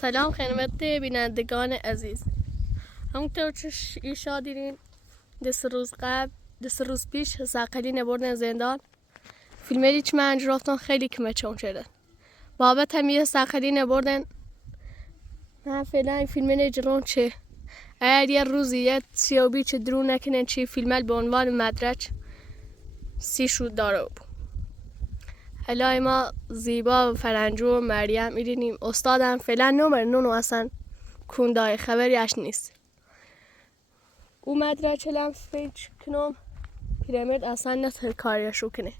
سلام خدمت بینندگان عزیز. همونطور که ایشا دیدین دست روز پیش ساقلی بردن زندان. فیلمی که من رفتم خیلی کمه چون شده. بابت هم یه ساقلی بردن. من فعلا این فیلم نجران چه اگر یه روزی یه سیابی چه درون نکنن چه فیلم به عنوان مدرج سی شود داره بود. حالا ما زیبا و فرنجو و مریم میدینیم. استادم فعلا نونو اصلا کندای خبری اش نیست. او مدرج هم فکر کنم پیرامید اصلا نتر کاریشو کنه.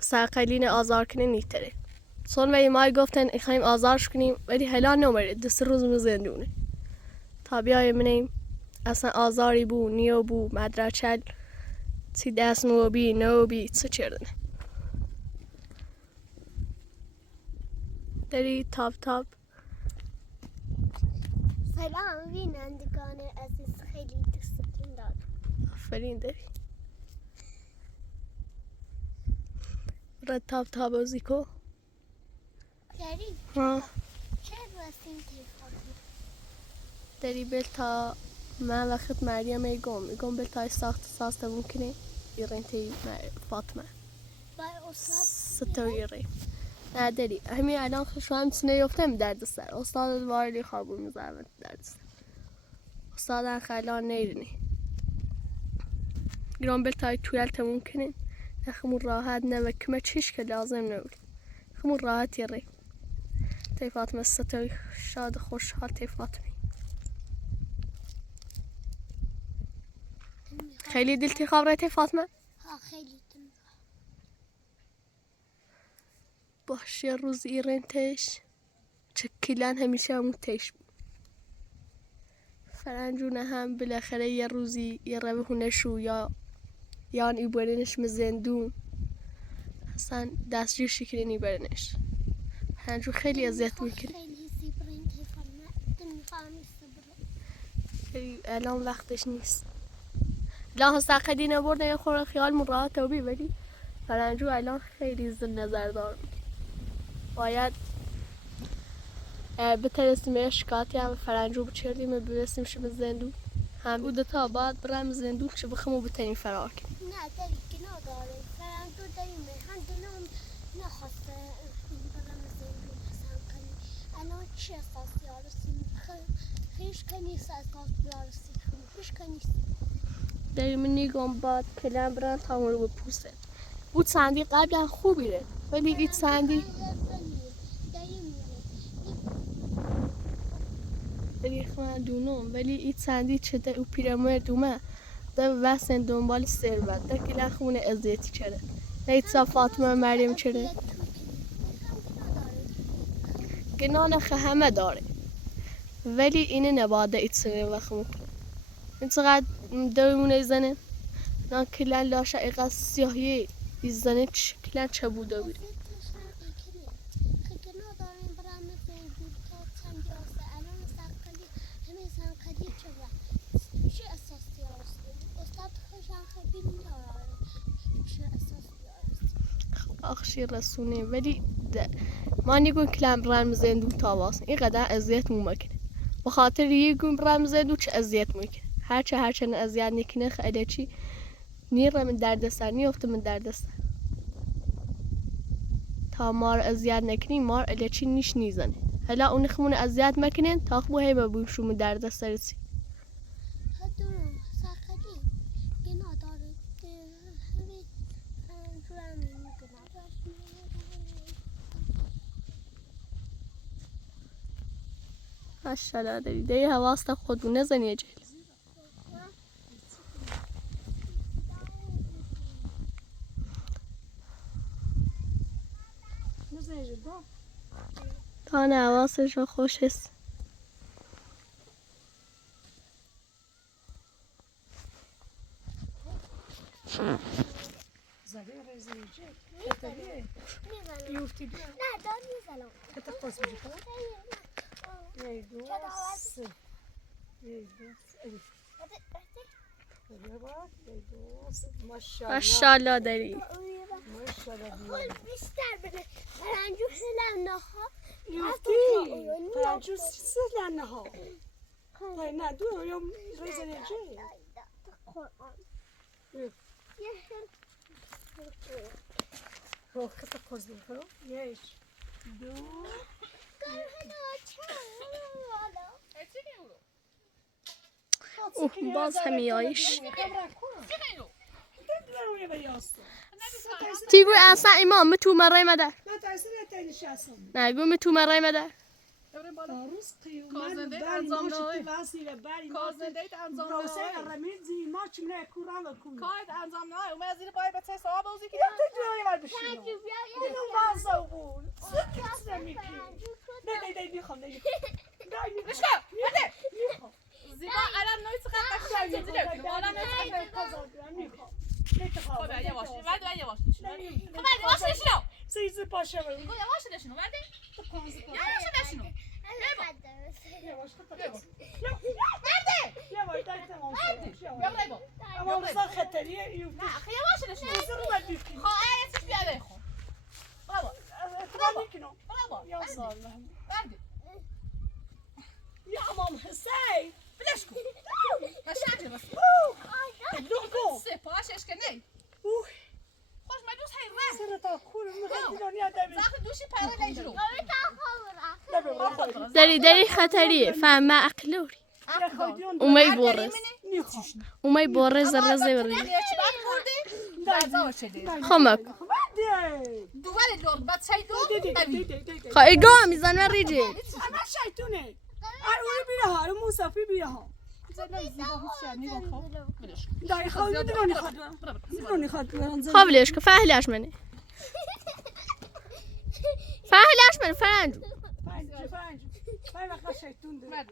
ساقلین آزار کنه نیتره. سون وی مای گفتن اخوایم آزارش کنیم ولی حالا نمره دست روز مزندونه. تا بیای منیم اصلا آزاری بو نیو بو مدرچل سی دست مو بی نو بی چه چردنه. داری تاب سلام بینندگان عزیز، خیلی دوستتون دارم. آفرین داری. رد تاب بازی کو داری؟ ها چه رسیم تلفنی؟ داری بل تا من وقت مریم میگم بل تا ساخت ممکنه ایران تی فاطمه بای استاد ستو ایران نه داری همین الان شو هم سنه یفتم درد سر استاد واردی خوابون میذارم درد سر استاد خیلی نیرنی ایران بل تا توالت ممکنه خمون راحت نه کم چیش که لازم نبود خمون راحت یری تی فاطمه ستو شاد خوشحال تی فاطمه خیلی دلتی خبره تی فاطمه ها خیلی دلم باش یه روز ایران تش چکیلن همیشه همون تش بود فرنجونه هم بالاخره یه روزی یه روحونشو یا ای برنش مزندون اصلا دستجو شکلی نی برنش فرنجو خیلی اذیت میکنه خیلی زیبرین تلفنی دل میخوام استبرم الان وقتش نیست الان ساقدی نبردن یه خورده خیال مراحت و بی ولی فرنجو الان خیلی زن نظر دار باید بترسیم شکاتی هم فرنجو بچردیم و برسیم شب زندون هم بوده تا بعد برم زندون که بخمو بتنیم فرار کنیم نه داری که نداره فرنجو داریم هم دلم نخواسته برم زندون حسن کنی الان چی اساسی آرسیم خیش کنیست اساس بیارسیم خیش کنیست داریم نیگم بعد کلم برن تا رو بپوسه بود سندی قبلا خوبی ره ولی ایت سندی دریخ من دونم ولی ایت سندی چه ده او پیرمه دومه ده وسن دنبال ثروت ده کلا خونه ازیتی چره نیت سا فاطمه مریم چره گناه خه همه داره ولی اینه نباده ایت سنه وخمو این چقدر دویمونه زنه نه کلا لاشه ایقا سیاهی ایزنه کلا چه بوده بید آخشی رسونه ولی ما نیگون کلم برم زندون تاواس این قدر اذیت ممکنه بخاطر یگون برم زندون چه اذیت ممکنه هرچه نه اذیت نکنه خیلی چی نیره من دردسر نیفته من دردسر تا مار اذیت نکنیم مار الیچی نیش نیزنه حالا اون خمون اذیت مکنن تا خمو هی ببویم شو من دردسر سی ماشاءالله داری دی حواست خود نزنی جل تا نه حواسش خوش است یوفتی دو نه دار میزنم کتا قاس بجی کنم یک دو سه یک دو سه ماشاءالله ماشاءالله داری خل بیشتر بده پرنجو سلم نخوا یفتی پرنجو سلم نها نه دو یا رزنجه رو خطا قزلی رو یک دو باز همیایش تیگوی اصلا ایمان تو مرای مدر نه ترسیده تنشستم نگو تو مرای مدر روز قیومت کازنده بری انجام ماشتی نهای. وسیله بری کازنده انجام روسه نهای. رمیزی ما چونه کوران و کوران کارت انجام نهای اومد زیر پای بچه سواب بازی که یا تو جوی من بشینم اینو واسه بود سکت نمیکی نه میخوام بشکا بده زیبا الان نوی چقدر قشنگ زیر کنم الان نوی چقدر میخوام خب یواش بعد یواش خب بعد یواش نشینو سیزی پاشه بریم یواش نشینو بعد یواش نشینو یواش خطا برده یواش دای تمام شد بیا برو اما روزا خطریه یو نه خیلی یواش نشینو روزا رو باید بیفتی خب ای چیز بیاده خب برو اتبا میکنم برو یا ظالم برده یا امام حسین بلش کن مشاجر بس دلوگو سپاش اشکنه اوه خوش مدوس هی رفت سرتا کور میخواد دنیا دمی زخم دوشی پره نجلو داری خطریه فهم اقلوری اومی بورز اومی بورز رزه بری چی بعد خورده؟ دازا شده خمک دوال لورد بعد شای دو خواهی گاه میزن من ریجی انا شیطونه اونو بیره ها رو موسفی بیره ها دای خواهی میدونی خواد برن زن خابلش که فهلش منی فهلش من فرنجو فای وقتا شیطون ده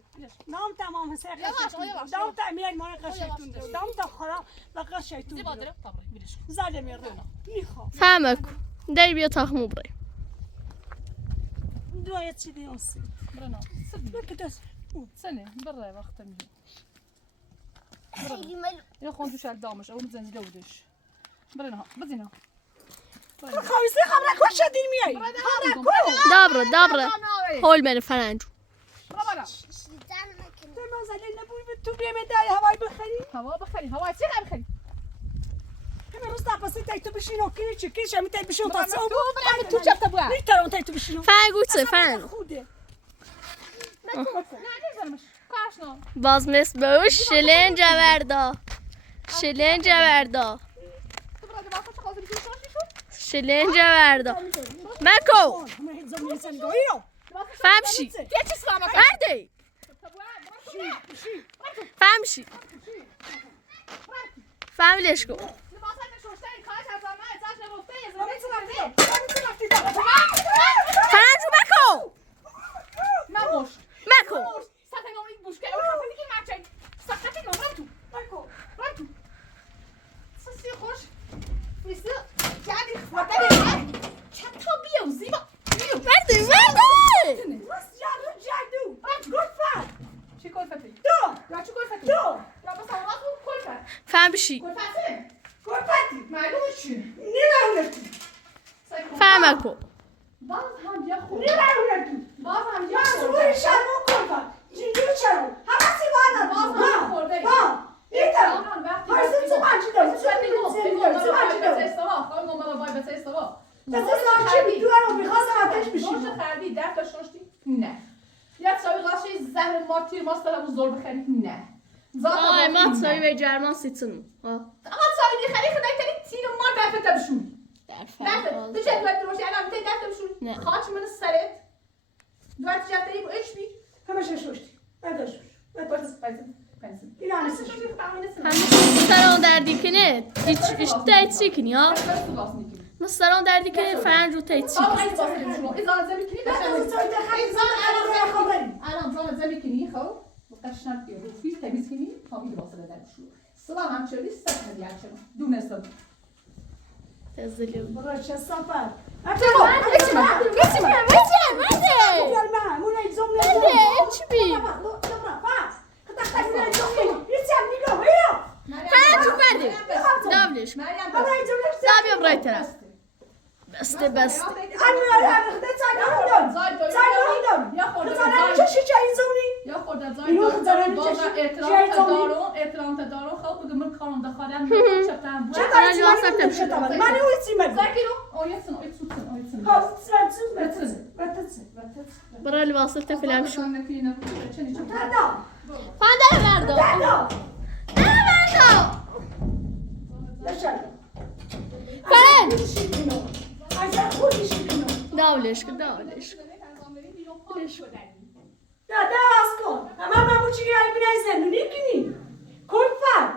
نام تمام حسین شیطون ده دام تا میاد مانه شیطون ده دام تا خدا وقتا شیطون ده زده میره میخوام فهمک داری بیا تاخمو بری دوایه چی دیانسی بکی دست سنه بره وقت میگه خیلی ملو یا خوندوش دامش اون زنجیره بودش برنا بزینا خواهیسته خبره کن شدین میایی خبره کن دابره هول من فرنجو برا زن مکنه ما زدین نبوی به تو بیمه دای هوای بخری هوا بخری هوا چی قبل بخری همه روز نپسی تای تو بشینو کیش همی تای بشینو تا سو برم تو چپ بوا میترون تای تو بشینو فرنگو چه فرنجو خوده نه نمیذارمش کارش نو باز مثل به شلنج وردا شلنج وردا تو برو واسه چه خاطری تو شوش شو شلنج وردا مکو همه هیچ زمین سن گویو فهمشی چه چی سلام برده فهمشی فهملش کن فرنجو مکو مکو برده فهمشی فهمکو باز هم یا خود باز هم یا من خورده روی شرمو کن جیجو چرو همه سی بانم باز هم خورده ها ایتر هرسی تو مانچی داری بس سانچی تو رو میخواستم آتش بشیم خردی ده تا ششتی نه یک سابقه زهر مارتیر ماست دارم زور بخری نه آی مات سایی به جرمان سیتون اما سابقه خری خدای تری تیر مار دفت بشون در دفت فرق تو چه باید روشی الان تی دفت بشون نه. خاچ من سرت دوات جفته با اچ بی همه ششتی نداشت این آنسش همه سران دردی کنه هیچ تایت چی کنی ها ما سران دردی کنه فرنجو تایت چی کنی الان زمان زمین کنی خب وقتش نبی روفی تمیز کنی خواهی لباس بدن شو سلام همچنین سخت ندیان شما دونستم تزلیو برای چه سفر فرنجو برده دابلش دابیا برای طرف بسته بسته یا خورده زای دارم باز احترام تدارو خواب بگم من کارم دخالم شبتم بود من اویتیم برای الواصل تفلم شو نکنیم فاندر بردو فرن داولش کن داولش نه دست کن اما من بوچی گرایی بینای زندونی کنی کن فرد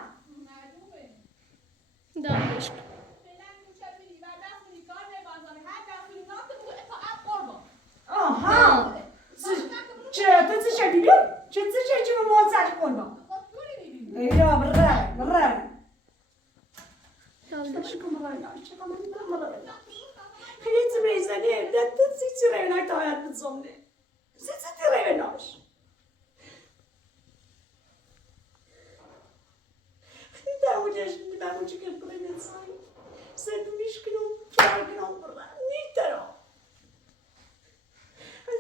داولش کن آها چه شدیدی؟ چه به موزش کن با یا برای داولش کن خیلی میزنی ده چی رنگ تایید بزنی چی رنگش خیلی داوودش داوودی که برای انسان زندونیش کنم برای نیترا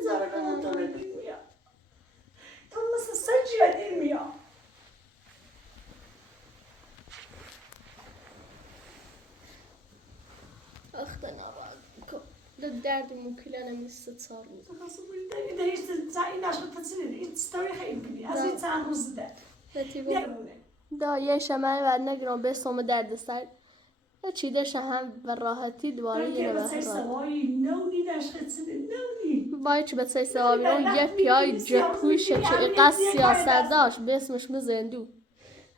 زارگان تو ردی میا تو مثل سجی دیر میا اخته نباید ده درد مکیلانه میست سال بود خاصه بودی داری زایی نشد تسلیل این ستوری خیلی کنی از این چند روز ده دا یه شمعی بعد نگرام به سوم درد سر یا چی داشته هم و راحتی دوباره یه رو باید چی بسای سوابی رو یه پیای جپوشه چه اقصد سیاست داشت به اسمش مزندو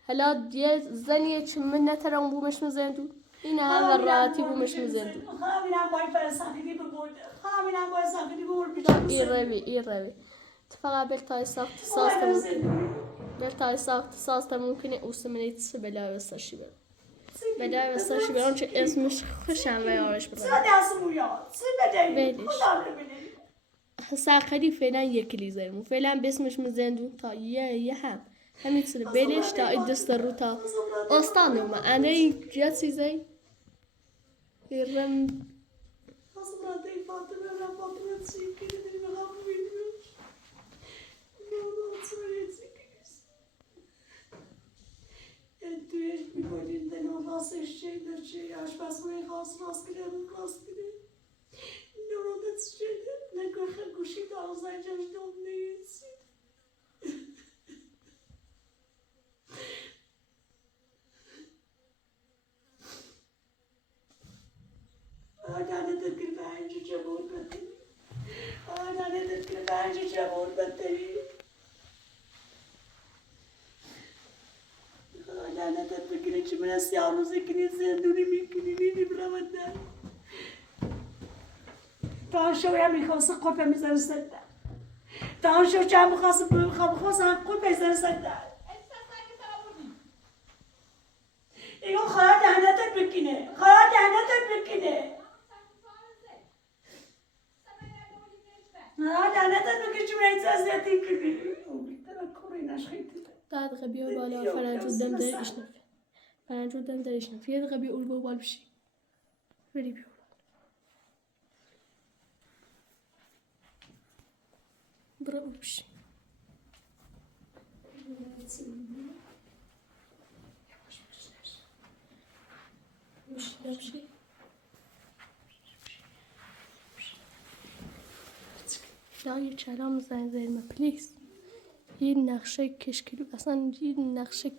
حالا یه زنیه چه من نترم بومش مزندو اینه هم و راحتی بومش مزندو این روی تو فقط بلتای ساخت ساست ممکنه اوسه منی تسه بلای وستاشی برم بلای وستاشی برم چه اسمش خوشم و یارش برم ساقدی فعلا یک لیزرمون فعلا بسمش مزندون تا یه هم همین تونه بلش تا این دست رو تا استانه ما انا این جا چیزی رم تویش میکنید دنو راستش چه در چه آشپزخونه خاص راست کنه نورودت شده نگاه گوشی دارزای جاش دوم نیستید آدانه دکر بانجو جبور بطری آدانه دکر بانجو جبور بطری لعنتت بگیره که من از 3 روزه کنی زندونی میکنی نیدی برامده تا شوی هم میخواست قربه میزن سده تا شو چه هم خواست هم قربه میزن سده ایگو خواهد لعنتت بکنه خواهد لعنتت بکنه لعنتت بکنه که من ایت ازیتی کنی کوری نشخیتی داد غبي ولا فرنجو دم در إشنف فرنجو دم در إشنف يد غبي أول بوال بشي ريدي بيو برا بشي بشي لا يتشالام زين ما بليز یه نقشه کشکلو اصلا یه نقشه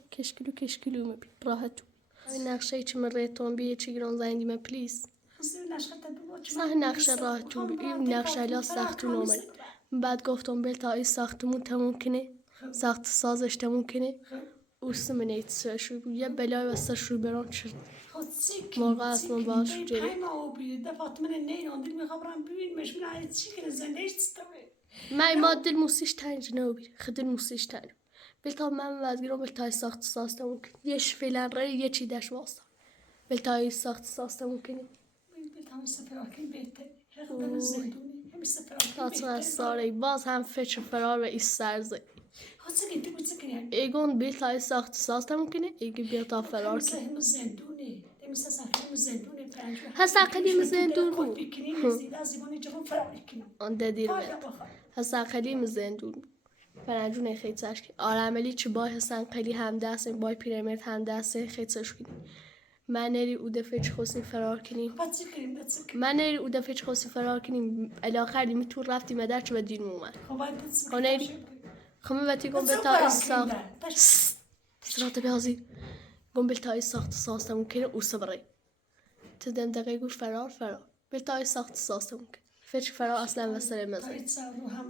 کشکلو مبی راحتو این نقشه چی من ریتون بیه چی گران زندی من پلیز صح نقشه راحتون بی این نقشه لا سختون اومد بعد گفتم بیل تا این ساختمون تموم کنه ساخت سازش تموم کنه اوست من ایت سرشوی بود یه بلای وسط شوی بران چرد مرغا اصلا باش جری دفعت من النين وندل مخبران بين مش من عايز شيء كده زندش تستوي ما مادل موسیش تنج نوبی خدل موسیش تنج بلتا من وزگیرم بلتای ساخت ساسته ممکن یش فعلا ره یه چی دش واسه بلتای ساخت ساسته ممکنی بلتا هم سفراکی بهتر هر زندونی هم سفراکی تا از ساری باز هم فچ فرار و ایسترزه هاتسکی تو بتسکنی ایگون بلتای ساخت ساسته ممکنه ایگی بلتا فرار کنه هم زندونی هم سفراکی زندونی حسن قدیم زندون بود بکنی زیر از زیبان جهان فرار کنی آن ددیر بید حسن قدیم زندون بود فرنجون خیلی تشکیل آراملی چه با حسن قلی هم دستیم با پیرامید هم دستیم خیلی تشکیل من نری او دفعه چه خواستی فرار کنیم من نری او دفعه چه خواستی فرار کنیم الاخر دیمی تو رفتیم مدر چه بدین اومد نری خمه وقتی گم به تا ساخت سرات بیازی گم به تا ساخت ساست ممکنه او صبری تدم دقیقه گوش فرار به تا ساخت ساست ممکن فکر فرار اصلا وسر مزه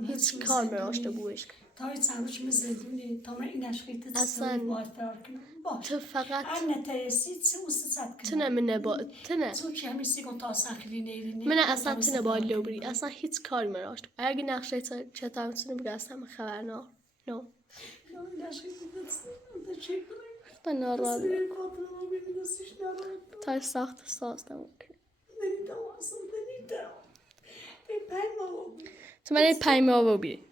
هیچ کار مراشته بویش تا چندش مزدونی تا من این عشقیت اصلا باید فرار کنم باش تو فقط انا ترسید سه وسط کنم تنه من با تنه تو که همی سیگون تا اصلا خیلی نیرینی من اصلا تنه با لوبری اصلا هیچ کاری مراشت اگه نقشه چه تامسونی بگه اصلا خبر نه این عشقیت چه کنم تا ناراد سری کاترو ببینید سیش نرود تا ساخت ساست ممکن نمیدم اصلا نمیدم این پیما تو من این پیما ببینی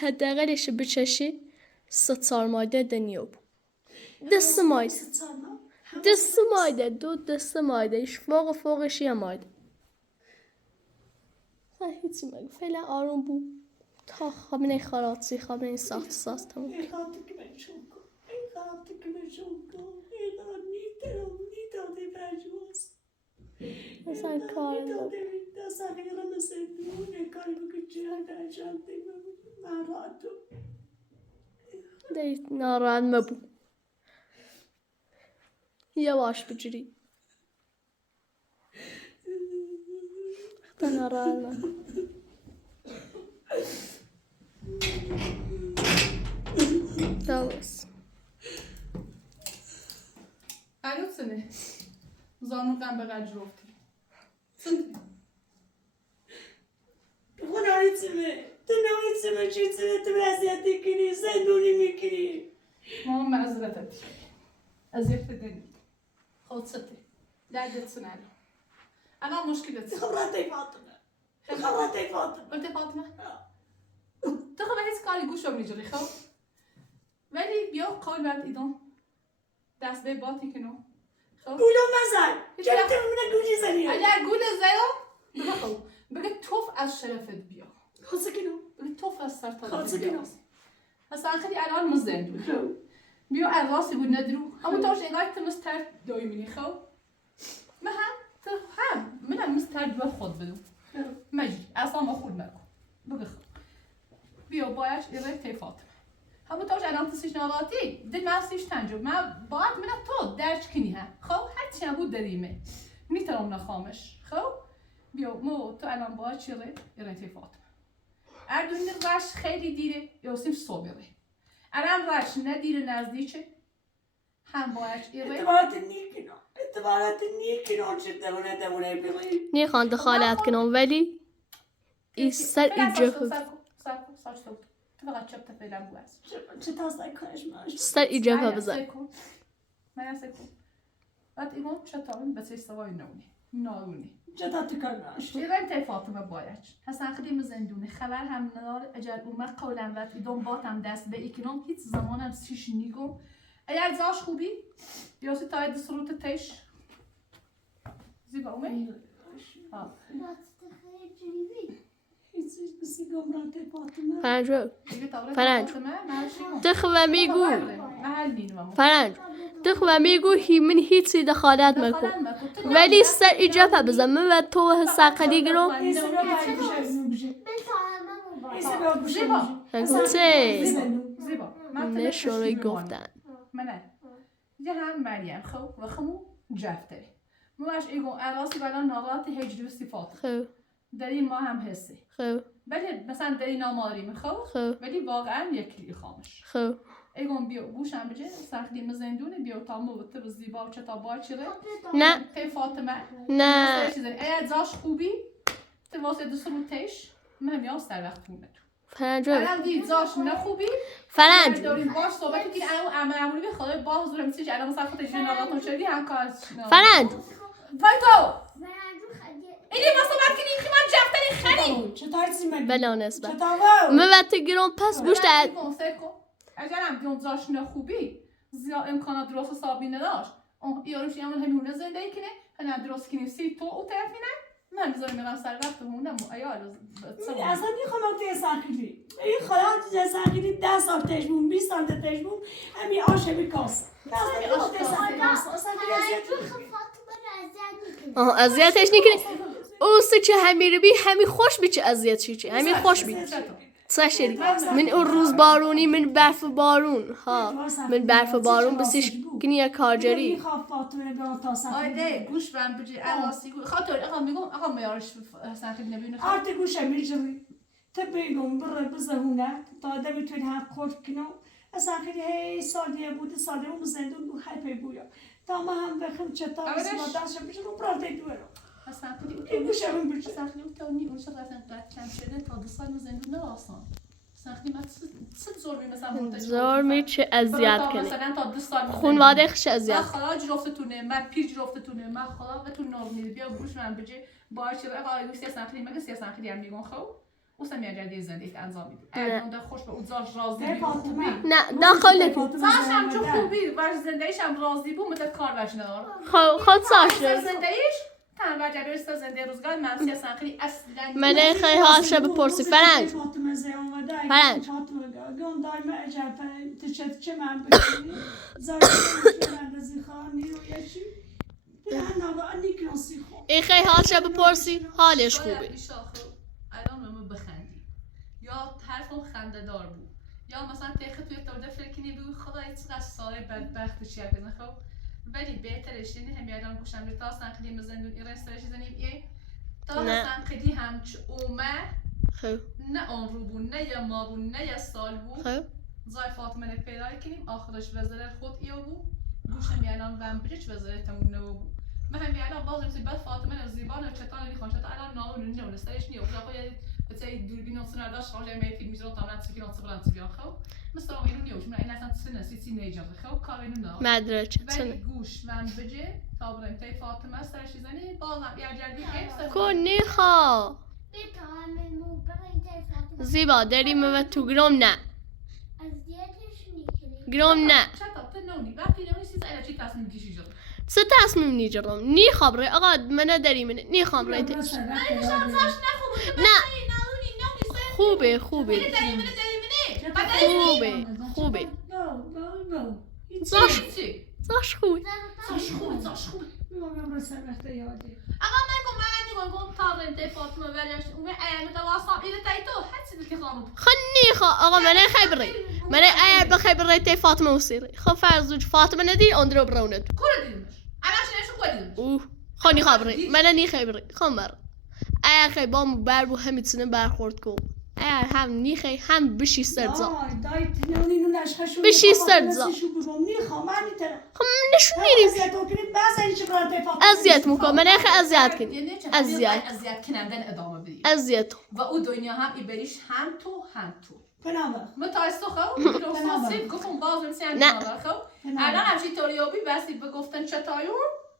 حداقلش بچشی 3 مایده دنیا بود دست مایده 2 دست مایده ایش فوقش یه مایده هیچی مگه فعلا آروم بود تا خوابنه خاراتی خوابنه ساخت ساست تموم این خاطر که من شون کن نیدم دی برجواز مثلا کار اصلا غیرم مثل دونه کاری بکن چه هر درجان دیمه من راحتو دیت ناراحت مبو یواش بجری خدا ناراحت مبو دوست الو سنه زانو قم به قلج رفتی خونایتمه تو نویتمه چیزه تو وضعیت کنی زندونی میکنی ما معذرتت اذیت دنی خود ستی دردت سنه الان مشکلت خبرتی فاطمه قلت فاطمه تو خب هیچ کاری گوش رو میجوری خب ولی بیا قول برد ایدون دست به باتی کنو خب گولو مزن چرا تو منه گوشی زنی اگر گول زیو بگو بگه توف از شرفت بیا خاصه کنو بگه توف از سر تا خاصه کنو اصلا خیلی الان مزندون بیا الراسی بود ندرو همون تاش اینگاه تو مستر دایمینی خب منم مستر دو خود بدو مجی اصلا ما خود نکن بگه خب بیا باید ایره تی فاطمه همون تاش الان تسیش ناراتی دل من سیش تنجو من باید منه تو درج کنی هم خب هر چی هم بود دریمه میتونم نخوامش خب بیا مو تو الان باید چیره ایره تی فاطمه اردونی رش خیلی دیره یاسیم صبره الان رش ندیره نزدیچه هم باید ایره اتبارات نیکنو چه دمونه بیلی نی خان دخالت کنم ولی این سر ایجا سر تو فقط چپ تفیلم بوست چه تاسته کنش ماش سر ایجا بزن من سکون بعد ایگون چطورین بسیار سوای نونی چه تاسته کنش ایران تی فاطمه باید حسن خیلی مزندونه خبر هم نداره اجل اومد قولم وقتی ایدون باتم دست به ایکنم هیچ زمانم سیش نیگم اگر زاش خوبی بیاسی تاید سروت تیش زیبا اومه فرنج تخوى میگو من هیچی دخالت مکن ولی سر ایجاب بزن من و تو حساقلی گرو نشوری گفتن منه یه هم مریم خب و خمو جفته موش ایگو اراسی بلان ناغات هجری و صفات خب داری ما هم حسی خب ولی مثلا داری ناماریم خب ولی واقعا یکی خامش خب ایگون بیا گوشم بجه سخدیم زندونه بیا تا موته رو زیبا و چتا با چیره نه تی فاطمه نه اگر زاش خوبی تو واسه دو سرو تیش مهم یا سر وقت خونه تو فرنج الان دید زاش نخوبی فرنج داریم باش صحبت که الان عملی به خدا با حضور میسیج الان مثلا خودت جن ناراحتون شدی هم کار فرنج فایتو ایلی واسه وقتی که من جفتنی خری چه تارسی من بلا نسبت چطور من وقتی گرم پس گوشت اگر هم دیون زاش نخوبی زیاد امکانات درست حسابی نداشت یاروش یامن همونه زندگی کنه هنر درست کنیم سی تو او طرفینه من بذارم میرم سر وقت همونه ایار اصلا میخوام توی ساخیلی این خدا توی ساخیلی 10 سال تجمون 20 سال تجمون همین آش میکاس اذیتش نکنی او سه چه همی بی همی خوش بی چه اذیت چی همی خوش بی سشری من اون روز بارونی من برف بارون ها من برف بارون بسیش کنی کارجری آیده گوش بند بجی الاسی گوش خاطر آقا میارش سنخیل نبینه آرت گوشه میجری تبیگم بره بزهونه تا دمی توی هم خورد کنم اصلا خیلی هی سالیه بوده سالیه اون زندون بود هی بویا تا ما هم بخیم چطور دستش بشه رو برده دوره این گوشه من بجی سنخیل تا نی اون شد رفتن قد کم شده تا 2 سال زندون آسان سنخیل من صد زور مثلا زور می چه اذیت کنی مثلا تا 2 سال خونواده خش اذیت خدا جفتتونه من پیر جفتتونه من خدا بهتون ناز بیا گوش من بجی باشه آقا گوش سنخیل مگه سنخیل هم میگن خب او سمیه جدی زندگی انجام میده. اون خوش به اون زاش راضی بود. نه داخل نکن. زاشم چه خوبی و زندگیش هم راضی بود مدت کار باش ندار. خود ساش. زندگیش تن و جبر است زنده روزگار من سیاست خیلی اصلا. من خیلی حال شب پرسی فرنگ. فرنگ. گم دایم اجازه تشت چه من بگی زاش من دزیخانی و یشی. این خیلی حال شب پرسی حالش خوبه. الان بخندی یا طرفم خنده دار بود یا مثلا تخت توی تورده فکری بود خدای چقدر سال بدبخت چیه بزن خب ولی بهترش اینه هم یادم گوشم تا سنخیلی مزندون این رستوران زنیم ای تا سنخیلی هم چه اومه خب نه آن رو بود نه یا ما بود نه یا سال بود خب زای فاطمه رو پیدا کنیم آخرش وزارت خود ایو بود گوشم یادم وام بریچ وزارتمون نو بود من هم یادم باز میشه بعد فاطمه زیبان و چطور نیخوان چطور الان ناون نه نستایش نیو خدا بتای دوربین اصلا داشت خواهی میل فیلم می‌ذارم تا من سفید اصلا تبیان خو مثلا میرون نیوش من این اصلا سنسی نیجا خو کارینو نه مدرچ ولی گوش من بجه تا برم تای فاطمه سرش زنی بازم یه جدی کیف کنی خا زیبا داری و تو گرام نه گرام نه چطور نونی وقتی نونی سیز اینا چی تصمیم کشی جد سه تصمیم نیجرم نی خبره آقا من داری من نی خبره تیش نه خوبه خوبه خوبه زاش خوبه آقا من گم تا رنده فاطمه ولیش اون ایام دواسا ایده تای تو حسی که خانم خنی خا آقا من خبره من ایر بخبره تی فاطمه وسیری خب فرض فاطمه ندی اندرو براوند کور دیدمش انا شنو دیدمش اوه خانی خبره من نی خبره خمر ایر خی بام بر بو همین سنه برخورد کو ایر هم نی خی هم بشی سرزا بشی سرزا خب نشون اذیت میکنم من اخی اذیت کنی اذیت کنندن ادامه بدی اذیت و او دنیا هم ایبریش هم تو پناه متاسف خو درست گفتم باز نمی‌سیم خو الان همچین طوریابی بسی به گفتن چطایون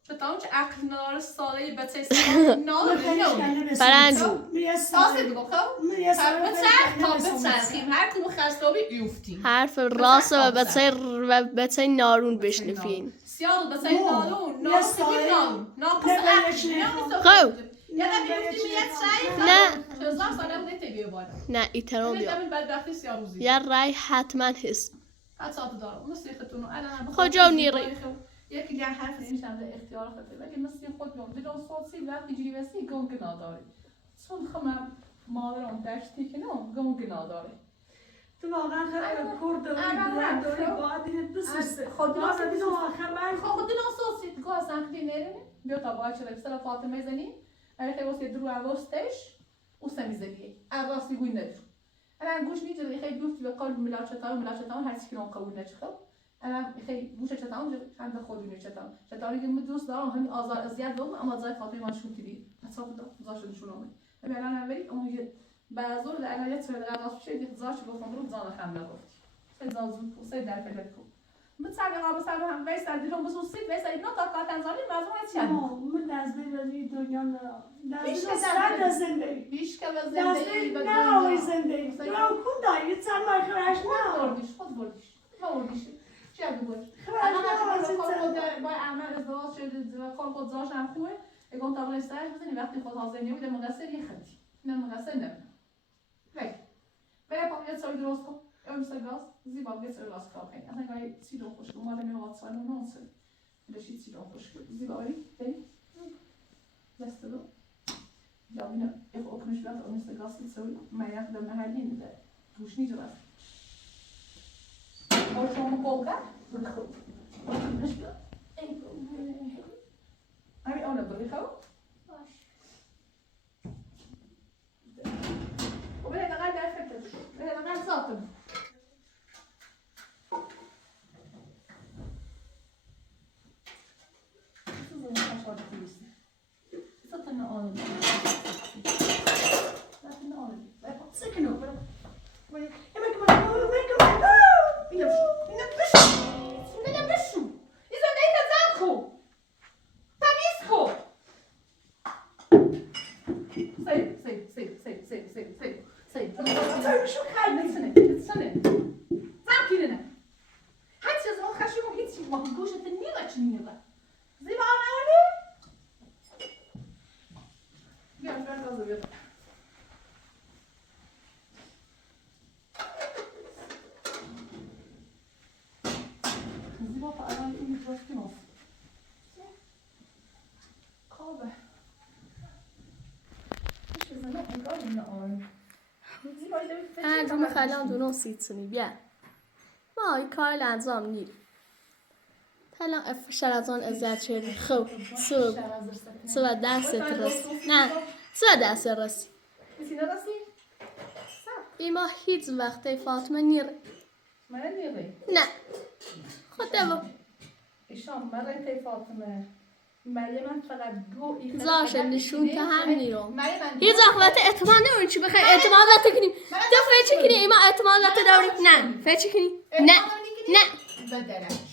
چطور چه عقل نداره ساله بچه ساله نداره فرنجو ساسه بگو خب تا بچرخیم هر کدوم خستابی یوفتیم حرف راست و بچه نارون بشنفین سیاه بچه نارون ناقص عقل خب یادم بیفتیم یه چایی نه 1000 ساله بوده تبیه بالا نه ایترام بیا من بدبختی سیاه روزی یه رای حتما حس قد ساعت دارم اون سیختونو الان خجاو نیری یکی دیگه حرف نمیشم به اختیار خودت ولی مثل خود میام بدون صوتی وقتی جوری وسی گنگ نداره چون خمم مادرم داشتی که نه گنگ نداره تو واقعا کرد و داری باید اینت بسیسته خود دلون صوتی گوه سنخلی نرینه بیا تا باید شده بسلا فاطمه زنی اگه خیلی واسه درو عوستش او سمیزنیه عواستی گوی ندر الان گوش میجره خیلی بیفتی به قلب ملاچتان هر چی که اون قبول نچخه الان خیلی گوشه چتام چند خودی نچتام چتاری که من دوست دارم همین آزار اذیت دارم اما زای فاطمه من شو کردی حساب داد زاش نشون اومد الان اولی اون یه بعضور در عملیات سر قراص بشه دیگه زاش گفتم رو زان خم نگفت سه زازون سه در فکر کو متصل قابل سر هم وایس در دیدم بس سیت وایس اینا تا کاتن زالی مازون چی من دست به دنیا نه دست زندگی هیچ که زندگی به نه زندگی تو کون دایی چند مرخش نه خود بردیش چی بگوش با عمل ازدواج شده خود زاشم خوبه اگه تا استراحت بزنی وقتی خود حاضر نبوده مقصر یه خطی نه مقصر نبود بگه بیا پامیت سوی درست کن امسا گاز زیبا بیت سوی راست کار کنی اصلا گاهی سیدو خوش کن مادر میواد سوال نون سوی داشتی سیدو خوش کن زیبا بری بری دست دو جامینه اف اوکنش بیاد امسا گاز سوی میاد دم محلی میده توش نیجا بس آشام قوقه بخو اوکنش بیاد همین آنها بخو باش وبين غدا فتت بين غدا ساطم انجام خلان دونو سیتسونی بیا ما ای کار انجام نیر تلا افشار از آن ازت شد خب سو دست رس نه سو دست رس ایما هیچ وقت فاطمه نیر نه خود دو ایشان مرای فاطمه مریم فقط گو زاش نشون تا هم نیرم هیچ وقت اعتماد نمی‌کنی چی بخوای اعتماد کنیم تو فکر کنی ایما اعتماد داری نه فکر کنی نه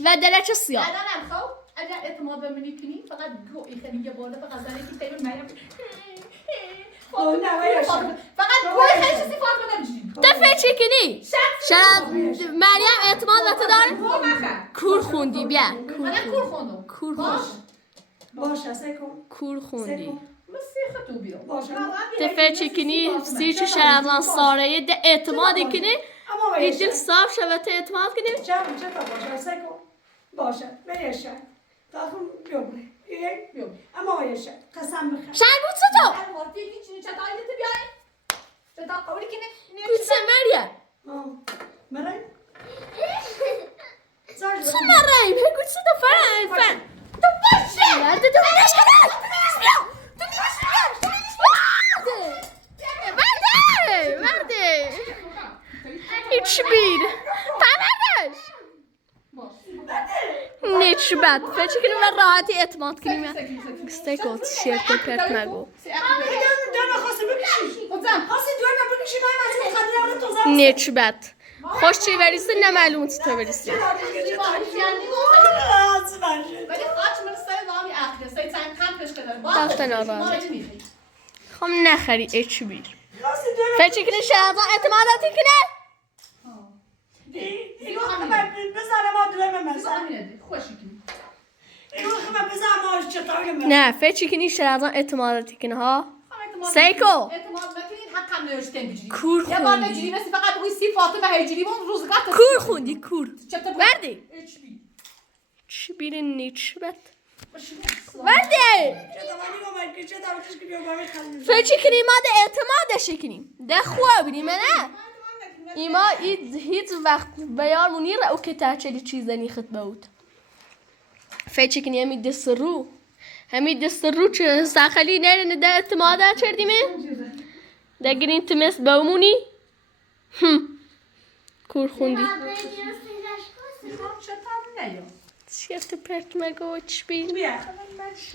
و درجه سیاه انا نخو اگر اعتماد به منی کنی فقط گو خیلی یه بالا فقط زنی که تیمون مریم فقط گو خیلی چیزی فاطمه نمی‌جی تو فکر کنی شاید مریم اعتماد داره گو مخه کور خوندی بیا من کور خوندم کور باش باشه سکم کور خوندی مسیح تو بیرو باشه تو فکر کنی سی چه شاید از ساره ده اعتماد کنی اما ایدل صاف شود اعتماد کنی چه باشه سکم باشه بیشه تاخم بیوبره اما بیشه قسم بخیر شاید بود تو کجا مریم مرای تو مریم کجا تو فرن تو باشه مرد تو نیش کنی تو نیش مرده هیچ بیر پمردش نیچ بد فکر کنی من راحتی اعتماد کنیم استیکوت شیرت پرت مگو نیچ بد خوش چی وریسی نمالون تو وریسی ولی خاطر من سر نامی آخر سر چند کم پیش کردن داستان آرام خب نخری ایچ بیر فکر کنی شاید اعتماداتی کنه نه فکر کنی شاید اعتماداتی کنه ها سیکو اعتماد نکنید حقم نوشتن بجوری کور یه بار نجوری مثل فقط بگوی سی فاطمه هیجوری بون روزگار کور خوندی کور چطور وردی اچ بی چی بیر نیچ بد وردی فکر کنی ما ده اعتمادش کنیم ده خواه بینیم نه ایما هیچ وقت بیار منیر او که تا چلی چیزا نیخت بود فکر کنی همین دست رو چه ساخلی نرینه ده اعتماده چردیمه ده گرین تمس بومونی کور خوندی چیفت پرت مگو چی بین تبادش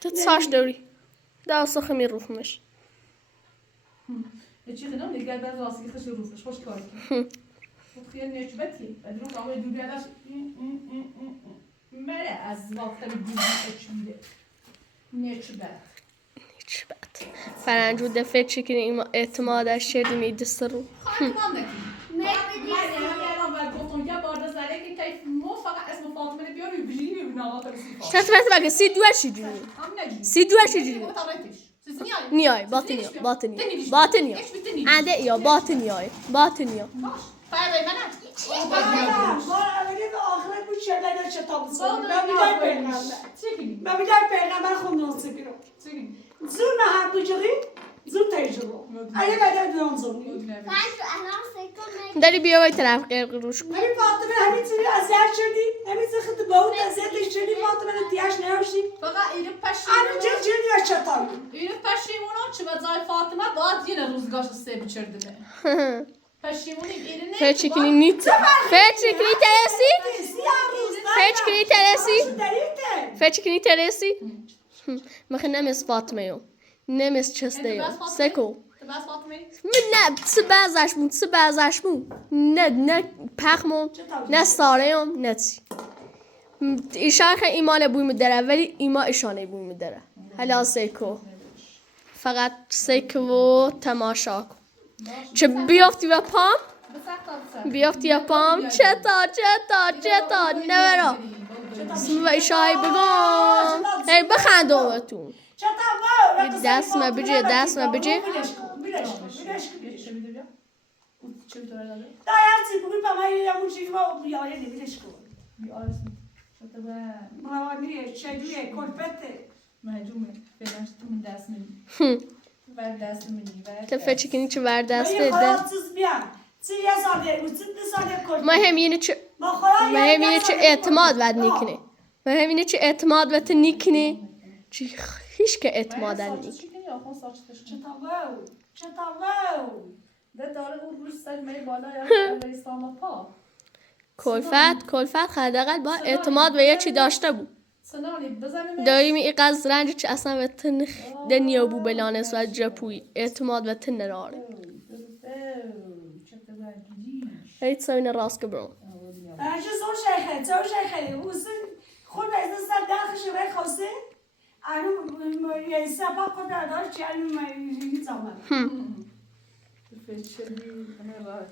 تو تساش دوری ده اصلا خمی روفمش چی خدام نگر بعد راستی خش روفش خوش کاری خیلی نچبتی بدون آقای دوری ازش مره از وقت دیگه چیده نچبت هیچ بد فرنجو دفعه چیکنی ایما اعتمادش شدیم ایده سرو خواهدم نکنی من الان باید گفتم یه بار دزاره که کیف مو فقط اسم فاطمه بیاری و بجیری ببین آقا ترسی فاطمه شرط بگه سی دوشی جونی هم نجی سی دوشی جونی متوجهش نیای باطنیا انده یا باطنیا باش فرقی من ما اولی به آخرت بود شرده شتاب زون مبیدای پیغمبر چیکنی مبیدای پیغمبر خود ناسه گیرو چیکنی زون هر بجری زون تیجرو اگه بدای دوان زونی فرنجو الان سکو داری بیا وای طرف قرقروش کن نمی فاطمه همین چیزی اذیت شدی همین چیزی خود باود اذیتش شدی فاطمه نتیاش نیاشتی فقط اینو آنو پشیمونو چه چیزی از شتاب اینو پشیمونو چه وزای فاطمه باید یه روزگاش سه بچردمه پشیمونی اینو نه فچ کنی نیت فچ کنی ترسی فچ کنی ترسی فچ کنی ترسی مخه نمیس فاطمه یو نمیس چسته یو سکو بس فاطمه من نه سه بعضش مون نه پخمون نه ساره‌ام نه چی ایشان خیلی ایمان بوی میداره ولی ایمان ایشانه بوی میداره حالا سیکو فقط سیکو و تماشا کن چه بیافتی و پام بیافتی و پام چتا نورا اسم و ایشای بگم هی بخندومتون دست ما بجه دایرسی بگوی با من یه موچی ما بیایه نمیدش کن روانیه شدیه کلپته مهجومه فعلا تو من دست و دست منی تو فکر کنی چه ور دست یه ده خلاصız بیان چه یه ساله و چه دو ساله کلپته مهمینه چه اعتماد ود نیکنه مهمینه چه اعتماد ود نیکنه چه هیچ که اعتماد نیکنه چطاوو ده داره اون روش سر می بالا یا اسلام پا کلفت حداقل با اعتماد و یه چی داشته بود سنانی بزنیم دایمی ای قز رنج چه اصلا و تن دنیا بو بلانس و جپوی اعتماد و تن نراره هیچ سوین راست که برون چه زور شیخه خود به ازن سر داخل شوه خواسته انو یه سبا خود داشت چه انو هیچ زمان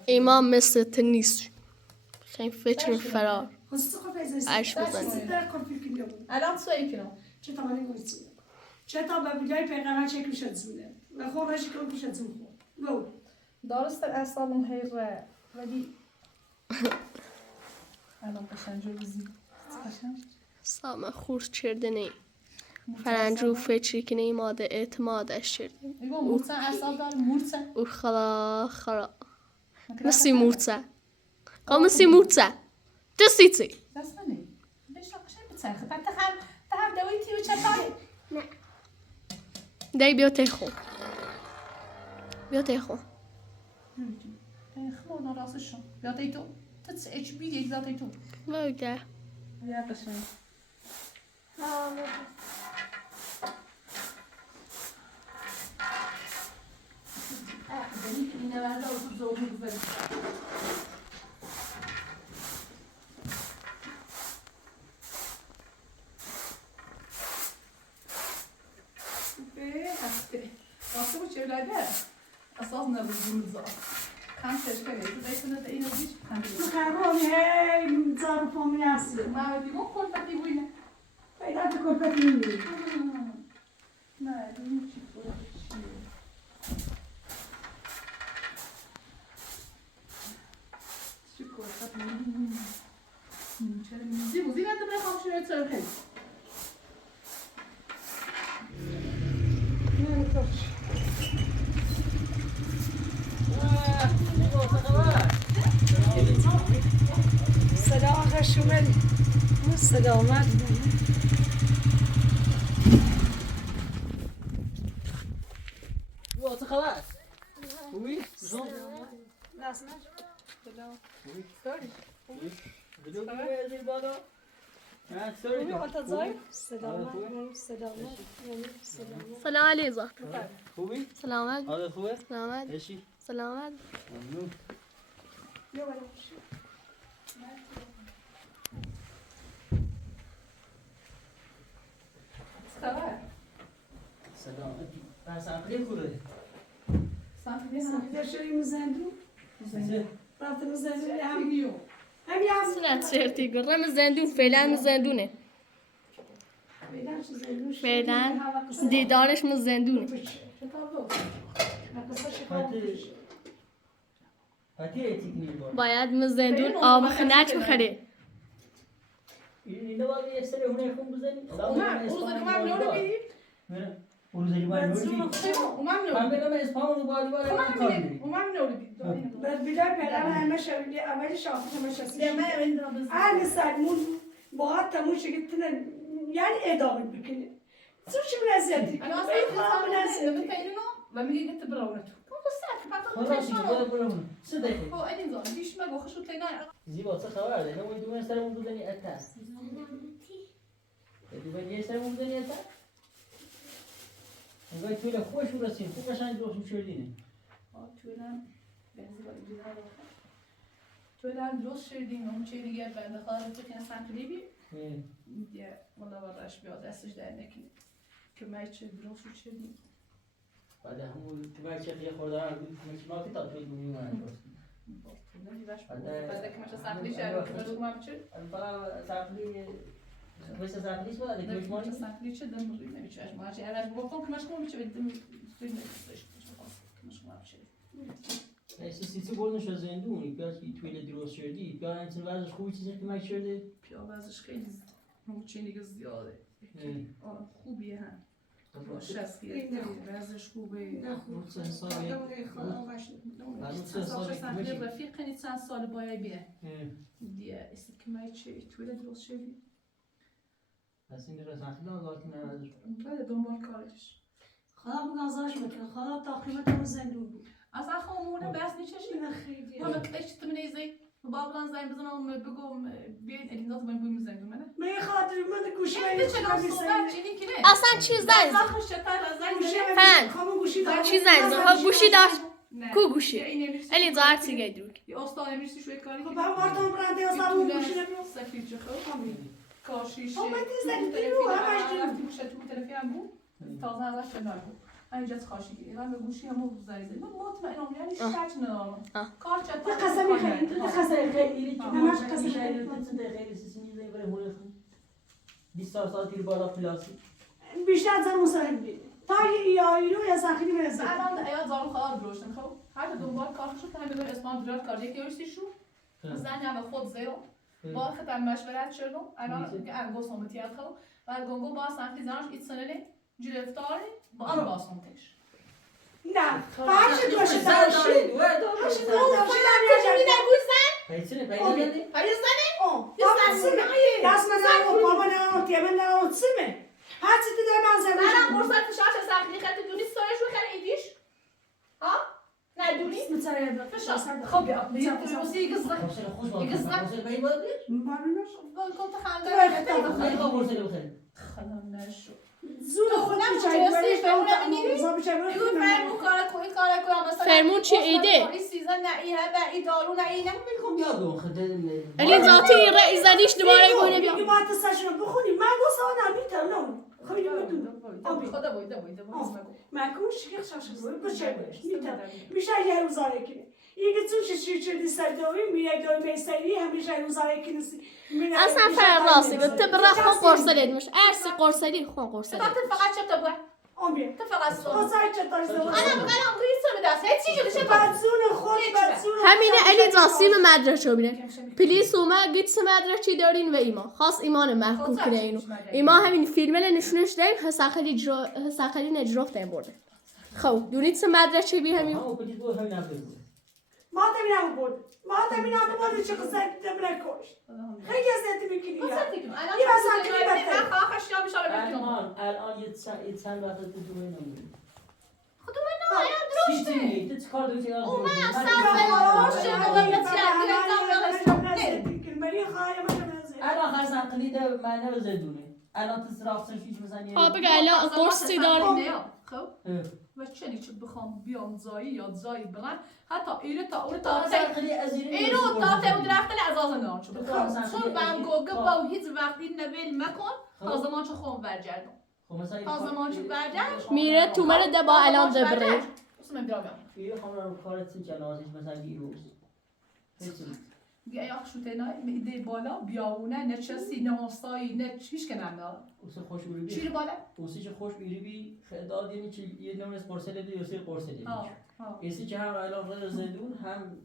ایمان مثل تنیس خیلی فکر فرار خصوصا خود به ازن عشق بزنی. الان تو ای کنم چه تا منی گوشتی چه تا به بیدای پیغمبر چه کشد زونه و خود رشی که کشد زون خود درست اصلا هیره ولی الان قشنگ روزی قشنگ سامه خورد چرده نی فرنجو فکر کنه ایماده اعتمادش چرده ایگو مورتن اصلا دار مورتن او خلا نسی مورتن قام مورتن دستی تی دست منی بیش قشنگ بتسخه بعد تهم دوی تیو چطوری دی بیا تیخو خمونا راستشون بیاد ای تو تتس اچ بی یک ذات ای تو باگه یا قشنگ اینه ورده و تو زوجه بزنی واسه بود چه لده اساس نبود زار کم تشکیل تو دیگه نه اینو بیش تو خرابی هی زارو فامی هستی ما دیگه کلفتی بوینه پیدا تو کلپت نمیدی نه این چی بود چی کلفت نمیدی چرا میزی بودی نه تو بخوام شروع چرا خیلی صدا آخر شمال صدا آمد چه خبر؟ خوبی؟ سلام علیزا خوبی؟ سلامت حالت خوبه؟ سلامت اشی؟ سلامت ممنون. خبر سلامتی بس عقلی خوره ساعتی ساخته شدیم زندون رفتم زندون همین سنت شرطی گرم زندون فعلا زندونه فعلا دیدارش من زندونه پتی ایتیک نیبار باید من زندون آب خنک بخره اینو باید یه سری هونه خون بزنی اومم نورو بیدی؟ روزی باید نور بید اومم من نورو بگم اسپان رو باید اومم نورو بیدی بس بیدار پیدام همه شبیه اولی شافت همه شستی اهل سلمون باید تموم شد یعنی ادامه بکنه سوچی منزدی انا اصلا من فعلنا و میگه گت براونتو خلاص دیگه برام سه دقیقه هو ادین زان دیش ما گوخشو تینا زیبا چه خبر ده نموی دو سرمون بزنی اتا دیگه یه سرمون بزنی اتا میگه توی خوش ورسیم خوب قشنگ درست شدینه تویلم بنزی با دیگه تویلم درست شدیم اون چه دیگه بنده خواهد تو کنه سنتری بی دیگه والله برداشت بیاد دستش در نکنه که من چه درست شدیم بعد همون تو بچه خیلی خوردن مشکلاتی تا توی دنیا بعد که مثلا سنتری شد که تو چه البته سنتری مثل سنتریش بود دیگه مثلا سنتری چه دم روی نمیشه ما چه اول بگفتم که مشکل میشه دم روی نمیشه سیسی بردنش از زندون پیاز توی درست شدی پیاز انتظار وزش خوبی چیزی که مک شده پیاز وزش خیلی موچینی زیاده خوبیه هم باشه است که وزش خوبه نه خوب سنتری رفیق کنی چند سال باید بیه دیگه است که من چه توی درست شدی پس این رو سنتری آزاد کنه ازش بعد دنبال کارش خدا بگذارش میکنه خدا تا قیمت اون زندون بود اصلا خمونه بس نیچشی نه خیلی والا کلش تمنیزی بابلان زنگ بزنم بگم بیاین الیزات من بویم زنگ منه من خاطر من گوشی چه چرا صحبت چینی که اصلا چی زنگ زد؟ خوش چطور زنگ چی زنگ زد؟ ها گوشی داشت کو گوشی الین زار سیگه دروگ یا استاد امیرسی شوی کاری خب من بارتون برنده از اون گوشی نمیام سفیر چه خو کاشیش خب من دیزنی رو همش رفتیم گوشه تو تلفن بود تازه ازش شنال بود اینجا خاشی گیری من به گوشی همو زنگ من مطمئنم یعنی شک ندارم کار چطور قسمی خیلی قسمی خیلی همش قسمی خیلی خیلی سیسی برای مول 20 سال تیر بالا پلاسی بیشتر از اون مصاحبه تا یا ایرو یا ساختی برسه الان ایاد زارو خدا دروشن خب هر دنبال کار شد همه دور اسمان درات کار یکی ورسی شو زنی هم خود زیرو با خطر مشورت شدم الان انگوس همتیات خو و گونگو با سنتی زنش ایت سنله گرفتاری با آن باسونتش نه هرچی دوشه داشتی هرچی دوشه چی نگوزن پیچه پیدا پیزنه دست من پاما نه تیمن نه سمه هرچی تو در منظر الان فرصت فشارش سختی خیلی دونی سویش رو خیلی ایدیش ها ندونی فشار خب یا میوسی یگزه یگزه كنت خلا نشو فرمون چی ایده؟ الین ذاتی رئیس زدیش دوباره گونه بیا خیلی مکوش که شاشه بشه میشه یه روزانه کنه یه چون شیرچه سرداوی میره دو میسری همیشه روزانه کنه اصلا فرناسی بود تو برا خون قرصلید مش ارسی قرصلی خون قرصلی فقط چه تبغى آمین تو فقط صوت خواهد چطور انا بقالهم غير سنه بداس هيك شيء شو بدزون خود بدزون همینه الین زاسیم مدرسه بینه پلیس اومد گیت مدرسه چی دارین و ایمان خاص ایمان محکوم کنه اینو ایمان همین فیلم نشونش دهیم حساخلی نجرفت این برده خب دونید سه مدرسه بی همین ما تبینم بود ما تبینم بود چه قصه دبره کوش خیلی از میکنی یه مثلا که من خواهش یا میشه الان یه چند وقت تو نمیدونم خود من نه درسته تو کار دوتی او من اصلا الان خرز عقلی ده من نبزدونه الان تو سراغ هیچ مثلا بگه الان قرصی داریم خب و چنی چه بخوام بیام زایی یا زایی بلند حتی ایره تا اون تا ایرو تا تو درخت لعزاز نار شو بخوام چون بام گوگل با هیچ وقتی نبیل مکن تا زمان چه خوام برگردم خب مثلا تا زمان چون برگشت میره تو من ده با الان دبره اصلا من بیام یه خانم رو کارت جنازه مثلا دیروز بیا یا شوته نه میده بالا بیاونه نه چسی نه هستایی نه هیچ کنن نه اوس خوش بری چی بالا اوسی چه خوش بری بی خداد یعنی چی یه نوع قرصه دی اوسی قرصه دی ایسی که هم الان رو زندون هم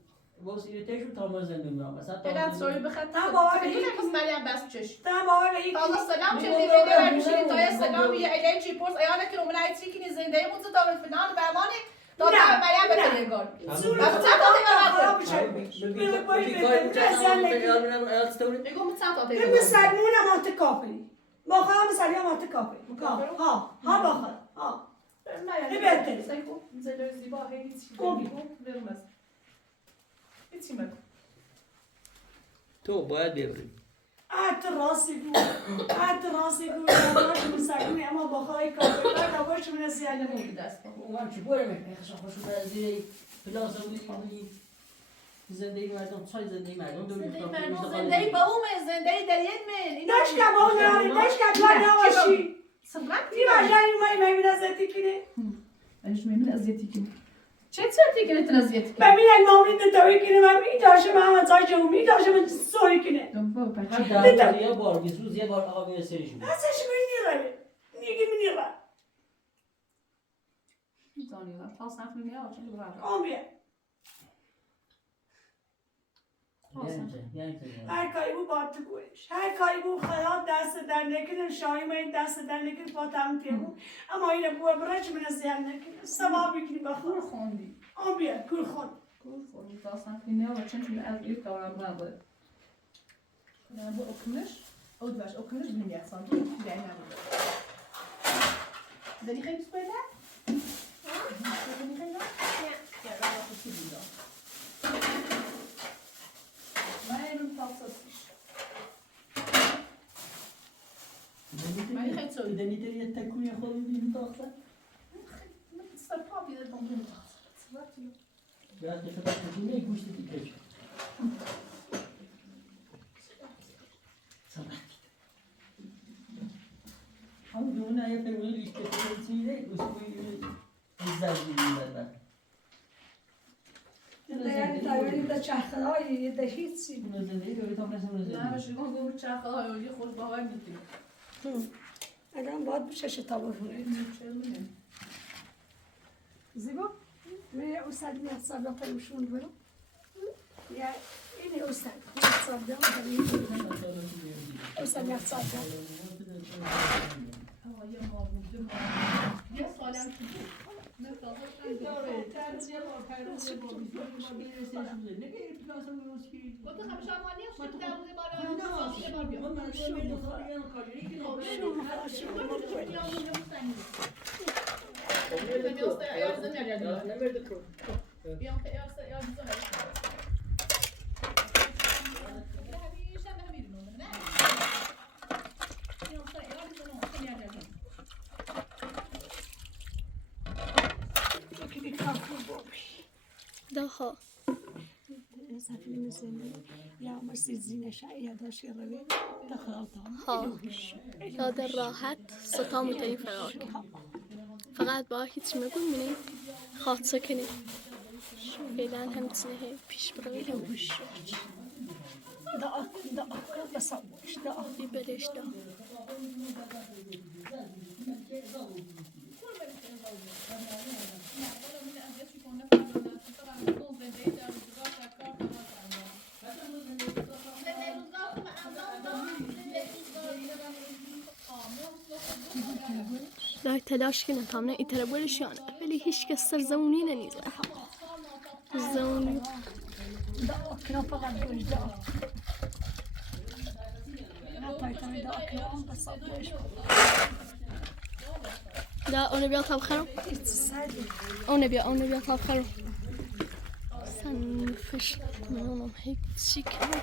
واسه ایرتیشو تا زندون میام مثلا الان سوی بخاطر تا باور فکر کنم مریم بس چش تا باور به تا یکی سلام چه دیگه میشه تا سلام یه ایده چی پرس ایاله که من ایتی که زنده مون تو دارم فلان برمانه تا مریم بترگار میگم متصل به سلمون هم آت کافی باخر هم سلیم آت کافی ها باخر ها بهتره سایکو زلو زیبا هیچ میگم برمز هیچ میگم تو باید ببری ات راستی گو باش مسکونی اما باخر کافی بعد باش من زیاده نمون دست اون چی بوده میکنه خوش بازی پلاس بودی زندگی مردم چای زندگی مردم دو زندگی با اون زندگی در یک من داشت که با اون داشت که تو نواشی صبرت تی واجانی ما میبینه زدی کنه ايش من ازيتي كده چه صورتی گرفت ازیت ببین المولد توی کنه من میداشم هم از جای می داشم سوی کنه دنبال هم بچه در یه بار بیست روز یه بار آقا به سری شد ازش میگیره میگیره زانیلا تا سنف نیا چه برای آمبیا یعنی هر کاری بود با تو گوش هر کاری بود خدا دست در نکنه شاهی من دست در نکنه فاطمه تیمو اما اینه بو برچ من زیاد نکنه ثواب بکنی کور بخور خوندی آمبیا کل خون کور خوندی تا سنف نیا چون از این کارم نبود نه bu okumuş o da okumuş bilmiyor sanki ben ne داری خیلی سویده؟ من خیلی سویده دنی داری یه تکونی خودی دیدی تاخته من سرپا بیده دنبال تاخته بعد که شما تکونی گوشت دیگه همون دونه یه تکونی لیست کنی چیزی اسموی زنجیری می‌دن یعنی تایوانی دا چخرایی دا هیچی اون زندگی داری تا مثلا نه بشه کن گفت چرخه های اولی خوش باور میتونی الان باید بشه شتابه کنید زیبا می استاد میاد صدا پیمشون برو یا اینی استاد میاد صدا استاد میاد صدا یه ما بوده ما یه سالم که نه داره ترسیه با پرسیه با گفت خمش آمانی شد در بوده بارا یه بار بیا داها سفینه زنده یا مرسی زینش یاداش روی داخل ها یاد راحت ستا میتونی فرار کنی فقط با هیچ مگو منی خاطر کنی فعلا هم تنه پیش بروی دا بس دا بیبرش دا لا تلاش کنه تامنه ایتره برشانه ولی هیچ کس سر زمونی ننیزه زمونی دا کنه فقط گوش دا نتایتم دا کنه بس دا اونو بیا تاب خرم اونو بیا تاب خرم سن فش نونم هیک چی کنم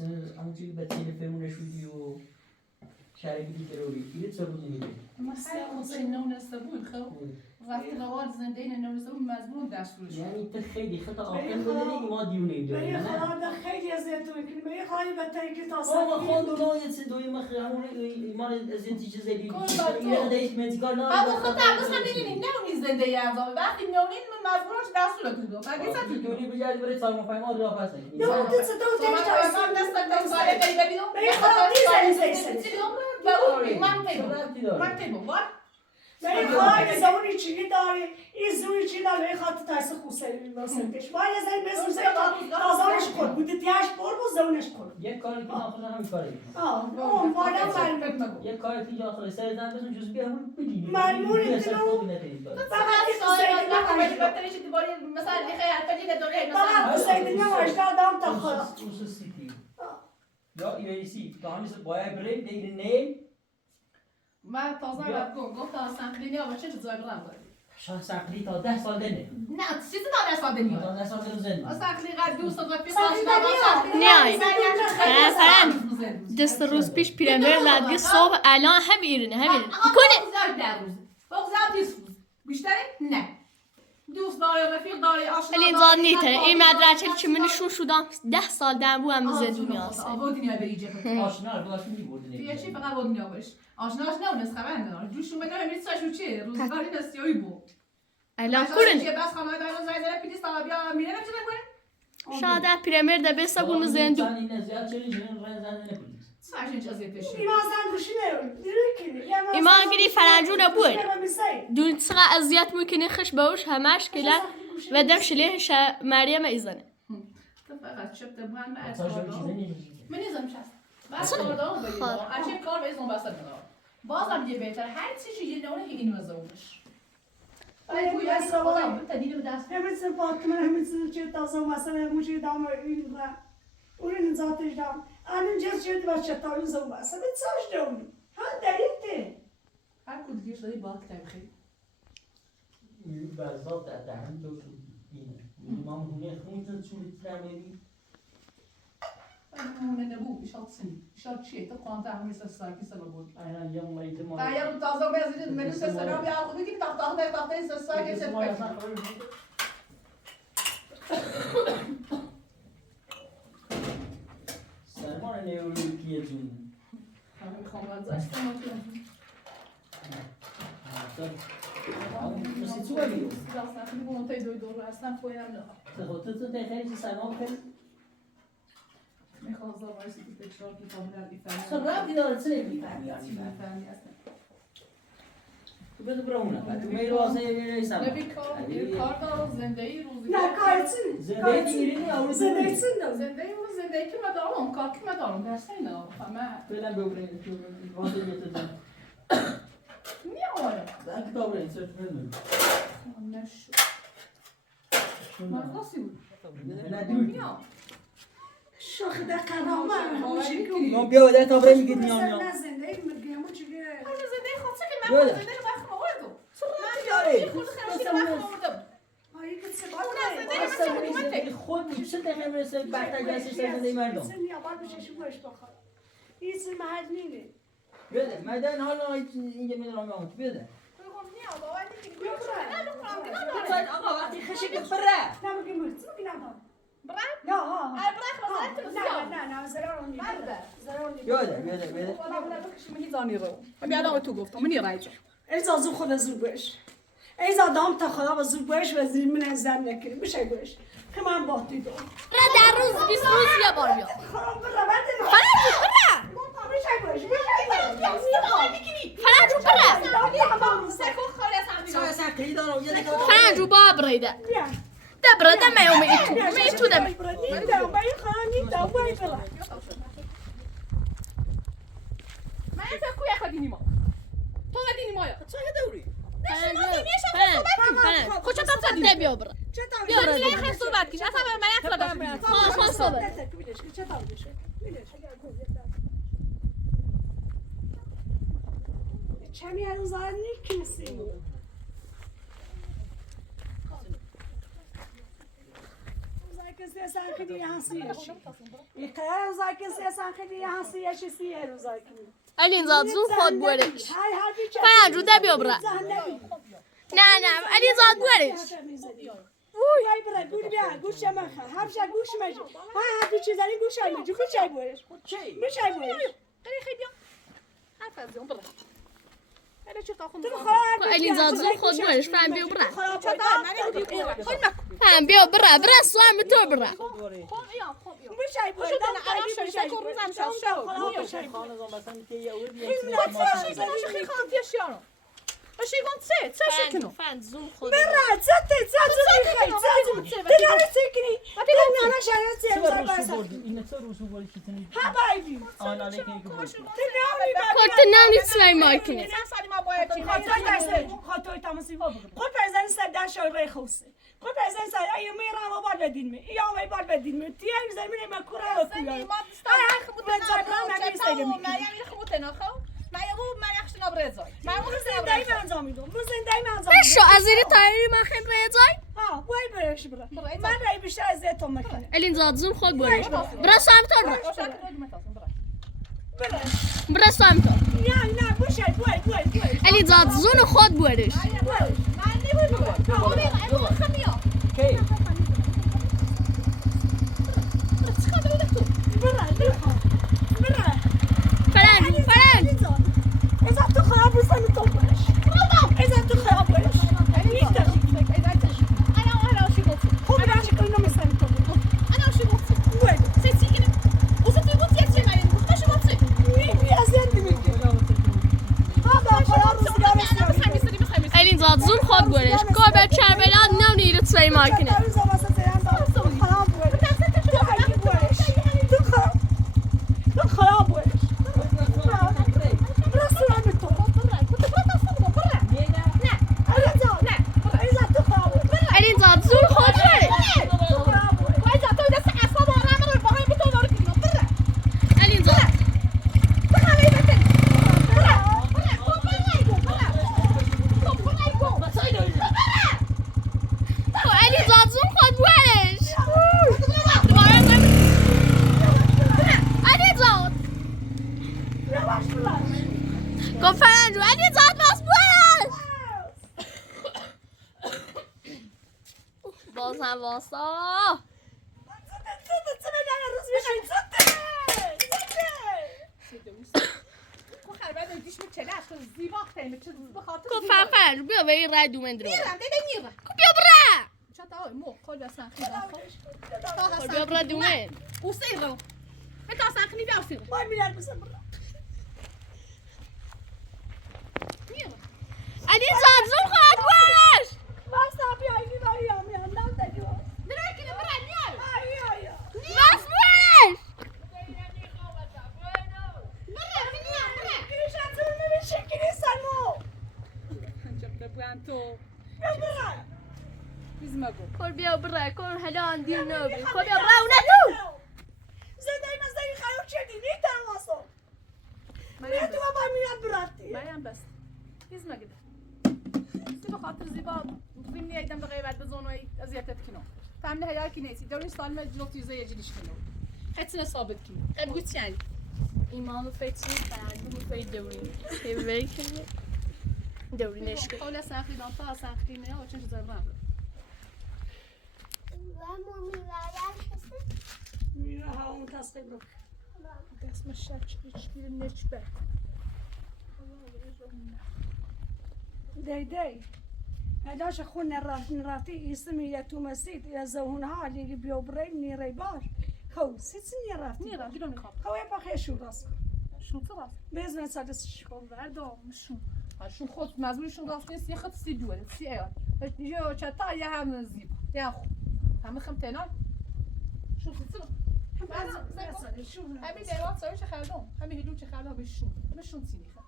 همونجوری به تلفن نشودی و شرکتی تروری اینه چه بود نمیده ما خیلی حسین نونسته بود خب وقتی رواد زنده این نونسته بود مجبور دستورش یعنی تو خیلی خطا آخر بدونی که ما دیونه به داریم یه نه خدا خیلی اذیت میکنی به یه خواهی به تایی که تا آقا خواندو نایت دوی مخی همون ایمان از این چیز دیگه کن اینه دیش منتیکار نه همون خود درباز هم میدونیم نمونی زنده ی اعضابه وقتی میونین مجبورش دستورتون دو مگه وقتی دوری بجرد برای سالمان فایما راه پس نگید نه اون دست تو شما تیش اصلا دست تا ساله بری ببینم به یه خدا نیزنی من تیبو وات به یه خواهی زونی چیگی داری این زوی چی داری به یه خواهی تایس خوصه میباسندش باید از این بس میزه تازانش خود بوده تیهش بر بود زونش خود یک کاری که آخر همین کاری اون باید مرمون یک کاری که آخر سر زن بزن جز بیا همون بگیری مرمون اینو فقط این حسین نماشتا مثلا دیگه حرفی نداره فقط حسین نماشتا دام تا خدا یا ایرسی تا همیشه باید بریم دیگه نه من تازه رفت گفتم سنخلینی ها باشه چه زای برام داری شاه سقلی تا 10 سال دنه نه چیزی تا 10 سال دنیا تا 10 سال دنه زنده سنخلی قد دوست دارم پیش دست روز پیش پیرمر لدگی صبح الان هم ایرنه هم ایرنه کنه بیشتره؟ نه دوست داره رفیق داره آشنا ولی زاد نیته این مدرسه چی منشون شدم 10 سال دم بو هم زد دنیا است آباد دنیا بری جبه آشنا رو داشت می‌برد توی چی فقط بود دنیا باش آشناش نه اون خبر نداره جوشون بگم امروز چه چیه روزگاری نسیایی بود الان کورن بس خانواده دارن زایده پلیس تا بیا میره نمیشه نکنه شاید پیرمر ده بسا بونو زندو این زیاد چه جنون راه زنده نپولیس سرشین چیزی پیشه اینا زن روشی نرون ایمان گیری فرنجونه بود دون چقدر اذیت میکنه خش باوش همش کلا و دم شلیهش مریم ایزنه تو فقط شفت بوان ما اصلا من نیزم شست بس کاردام بگیم اچه کار به ایزون بسته کنار بازم یه بهتر هر چیزی یه نونه که اینو زونش باید یه سوال تدیل به دست همه سر فاطمه همه سر چه تازه مثلا موچی دام این و اون ذاتش دام الان جز چه بچه تا این زوم مثلا چاش دونی ها دریته هر کد دیگه شده باید تبخیر بازات دهن تو اینه ما هونه خونت چوری ترمینی همونه نبود ایشال سنی ایشال چیه تو قانتا همیشه ساکی سبب بود اینا یه مایت ما تایر تازه بزنید منو سر بیا خودی که تاخت ساکی سر سرمان نیوروکیه جون میخوام بازاشتم مثل تو ولی راستن خیلی منتهی دور هستم پویم نه خودت تو خیلی سلام خیلی میخوام زبایش که تکرار کتاب در سرابی داره چه میفهمی تو بده برامونه تو میرو واسه میرسم نبی کار دارم زندگی روزی نه کارتون زندگی میرینی اول زندگی سندم زندگی که من دارم کار که من دارم درسته اینا فهمه فعلا ببرین تو واسه یه تا میاره در کتاب این سرچ کنم نشو مازاسی بود نه دور میام شوخ دقیقا موچی ما بیا در تابره میگید میام نه زندگی میگه موچی که اون زندگی خاطر که من زندگی وقت آوردم من یاری خود خراشی وقت آوردم آیه که سبب خود میشه دقیقه مثل بحث جلسه زندگی مردم سنی آباد بشه شوش بخواد این سر محل نینه بده مدن حالا اینجا میدونم میام تو بده آقا وقتی خشک بره نمیگی مرد نمیگی ندام برای؟ نه ها نه نه زرارون نیده زرارون نیده بیاده والا بوده بکشی مهی زانی رو من بیادم تو گفتم منی رایجه ایزا زو خود زور بش ایزا دام تا خدا و زور بش و زیر من زن نکری بشه بش که من باتی دو در روز 20 روز یه بار بیا خراب بره بده نه فرنجو بشه بش فرنجو با بریده دبره دمه میتو دمه من فکر کوی خودی نیما تو قدی نیما یا فرنجو خوش تا زده بیا بره بیا بره خیلی صحبت کنی اصلا من یک خواهد صحبت چمی هر روز آن نیکنسی کسی ساختی هستیش این زاکی ساختی هستیش سیه رو زاکی الین زاد زون خود بورش های حرفی چه فرنجو ده بیا برا نه الین زاد بورش وای برای گوش بیا گوش ما هر جا گوش ماجو ها حرفی چیز داری گوش ماجو گوش ای بورش گوش ای بورش خیلی بیا حرف از اون برا هلا چه تاخون الین زاد زون خود بورش فهم بیا برا خراب فهم بیا برا سوام تو برا گوش ای بورش خانه مثلا که یه اول خیلی خام پیشیانو باشه گون سه شکنو فهم زون خود برا زد دیگه سیکنی نه شاید این چه روسو بردی کیتنی ها بایدی آنا لیک نیک بود کارت نانی سوای ماکینه سالی ما باید خاطر تماسی خود پرزن صد شایر خوسته خود پرزن صد ای میرا و بار بدین می یا می بار بدین می تی ای زمین ما کورا و کویا ما شو از این تایری من خیلی رزای ها وای برش برا من رای بیشتر از تو مکنه الین زاد زون خود بورش برا سوام تو برا سوام تو نه بوشای وای الین زاد زون خود بورش کی فرنج اذا تو خراب بسن تو برش اذا تو خراب برش خوب راش کنم مثلا تو وای می ازن میگه ها خراب روزگار الین زاد زون خود بورش کابل چربلاد نونی رو سوای ماکینه الین زاد زون خود بورش الین زاد الین زاد زون خود بورش الین زاد گفت فرنجو الین زاد باز بورش باز هم واسا گفت فرنجو بیا به این رای دومن درو بیا برا بیا برا دومن الین زاد زون خود بورش باز بورش کل بیا برا کل هلان دیر نبی کل بیا برا اونه تو مریم بس هیز مگده سی بخاطر زیبا فیلم نیایدم به غیبت بزن و اذیتت کنم فهمله هیار کی نیستی دوری سال مجلوت یوزه یجلیش کنم اتنا ثابت کی بگوت یعنی ایمان فکری فرنجو فکری دوری کنی دوری نشکن حالا سختی دانتا سختی نه و چه چیزایی برام اسمش هیچ نچبه دی هداش خون رافتی اسمی یا تو مسید یا زهون ها لیلی بیو بریم نیری باش خو سیتسی رافتی نیرم دیرو میخوام خو یه پاخه شو راست شو تو راست بزن سادس خب وردام شو شو خود مزبورشون راست نیست یه خط سی دوره سی ایال یه چتا یه هم زیب یه خو همه خم تنال شو سیتسو همین دیوات سایه چه خردم همین هدوم چه خردم بشون بشون سی میخوام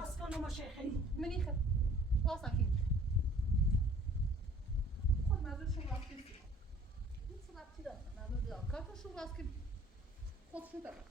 راست کنم و شیخی منی خد راست اکی خود مزبورشون راست نیست نیست رفتی دارم مزبور دارم کارتشون راست که خودشون دارم